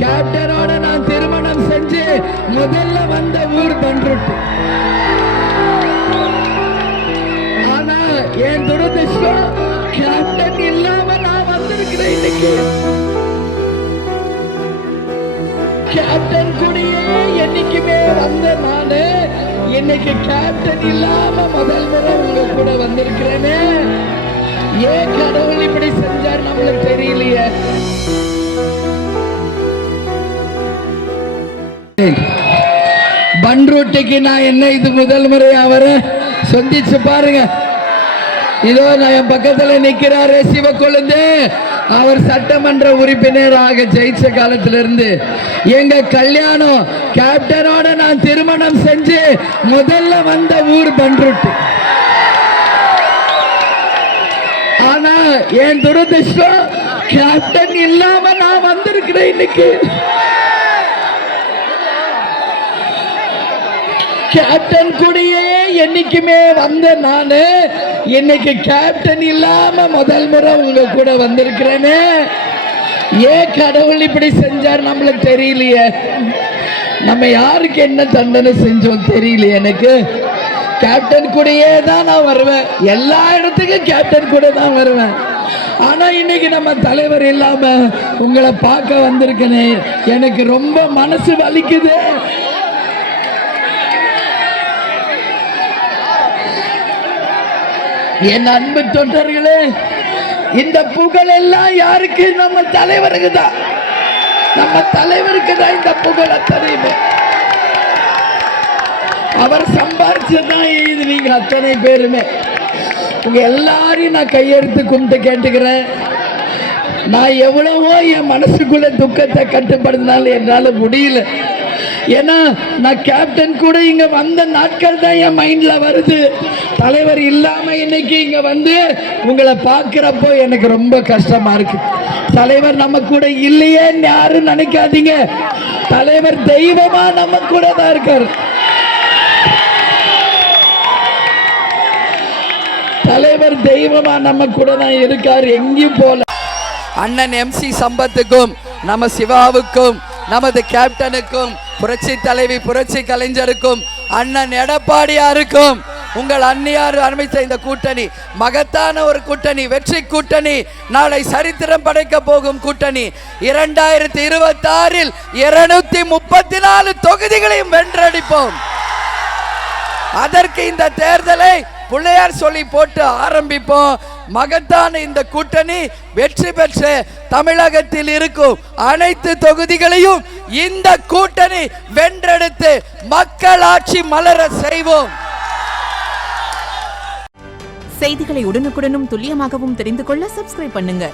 கேப்டனோட நான் திருமணம் செஞ்சு முதல்ல வந்த ஊர் பண்ருட்டு. ஆனா என் துரதிர்ஷ்டம் கேப்டன் இல்லாம நான் வந்திருக்கிறேன். இன்னைக்கு கேப்டன் கூடயே என்னைக்குமே வந்த நானு இன்னைக்கு கேப்டன் இல்லாம முதல் முறை உங்க கூட வந்திருக்கிறேனே. ஏன் கடவுள் இப்படி செஞ்சார் நம்மளுக்கு தெரியலையே. பண்ருட்டிக்கு நான் என்ன இது முதல் முறை அவரை சந்திச்சு பாருங்க. இதோ நான் என் பக்கத்துல நிக்கிறாரு சிவக்கொழுந்து. அவர் சட்டமன்ற உறுப்பினராக ஜெயிச்ச காலத்திலிருந்து எங்க கல்யாணம் கேப்டனோட நான் திருமணம் செஞ்சு முதல்ல வந்த ஊர் பண்ருட்டி. ஆனா என் துரதிர்ஷ்டம் கேப்டன் இல்லாம நான் வந்திருக்கிறேன். இன்னைக்கு கேப்டன் கூடயே என்னைக்குமே வந்த நானு இன்னைக்கு கேப்டன் இல்லாம முதல் முறை உங்க கூட வந்திருக்கிறேனே. ஏன் கடவுள் இப்படி செஞ்சார் நம்மளுக்கு தெரியலையே. நம்ம யாருக்கு என்ன தண்டனை செஞ்சோம் தெரியல. எனக்கு கேப்டன் கூடயே தான் நான் வருவேன். எல்லா இடத்துக்கும் கேப்டன் கூட தான் வருவேன். ஆனா இன்னைக்கு நம்ம தலைவர் இல்லாம உங்களை பார்க்க வந்திருக்கனே, எனக்கு ரொம்ப மனசு வலிக்குது. என் அன்பு தொண்டர்களே, இந்த புகழ் எல்லாம் யாருக்கு? நம்ம தலைவருக்கு தான். நம்ம தலைவருக்கு தான் இந்த புகழ் அத்தனையுமே. அவர் சம்பாரிச்சதான் இது. நீங்க அத்தனை பேருமே உங்க எல்லாரையும் நான் கையெடுத்து கும்பிட்டு கேட்டுக்கிறேன். நான் எவ்வளவோ என் மனசுக்குள்ள துக்கத்தை கட்டுப்படுத்தினாலும் என்னால முடியல. ஏன்னா நான் கேப்டன் கூட இங்க வந்த நாட்கள் தான் என் மைண்ட்ல வருது. தலைவர் இல்லாம இன்னைக்கு இங்க வந்து உங்களை பார்க்கிறப்போ எனக்கு ரொம்ப கஷ்டமா இருக்கு. தலைவர் நம்ம கூட இல்லையேன்னு யாரும் நினைக்காதீங்க. தலைவர் தெய்வமா நம்ம கூட தான் இருக்காரு. தலைவர் தெய்வமா நம்ம கூட தான் இருக்காரு, எங்கேயும் போல. அண்ணன் MC சம்பத்துக்கும் நம்ம சிவாவுக்கும் நமது கேப்டனுக்கும் புரட்சி தலைவி புரட்சி கலைஞருக்கும் அண்ணன் எடப்பாடியாருக்கும் உங்கள் அன்னியார் ஆரம்பித்த இந்த கூட்டணி மகத்தான ஒரு கூட்டணி, வெற்றி கூட்டணி, நாளை சரித்திரம் படைக்க போகும் கூட்டணி. 2026 234 தொகுதிகளையும் வென்றடிப்போம். அதற்கு இந்த தேர்தலை பிள்ளையார் சொல்லி போட்டு ஆரம்பிப்போம். மகத்தான இந்த கூட்டணி வெற்றி பெற்று தமிழகத்தில் இருக்கும் அனைத்து தொகுதிகளையும் இந்த கூட்டணி வென்றெடுத்து மக்களாட்சி மலர செய்வோம். செய்திகளை உடனுக்குடனும் துல்லியமாகவும் தெரிந்து கொள்ள சப்ஸ்கிரைப் பண்ணுங்க.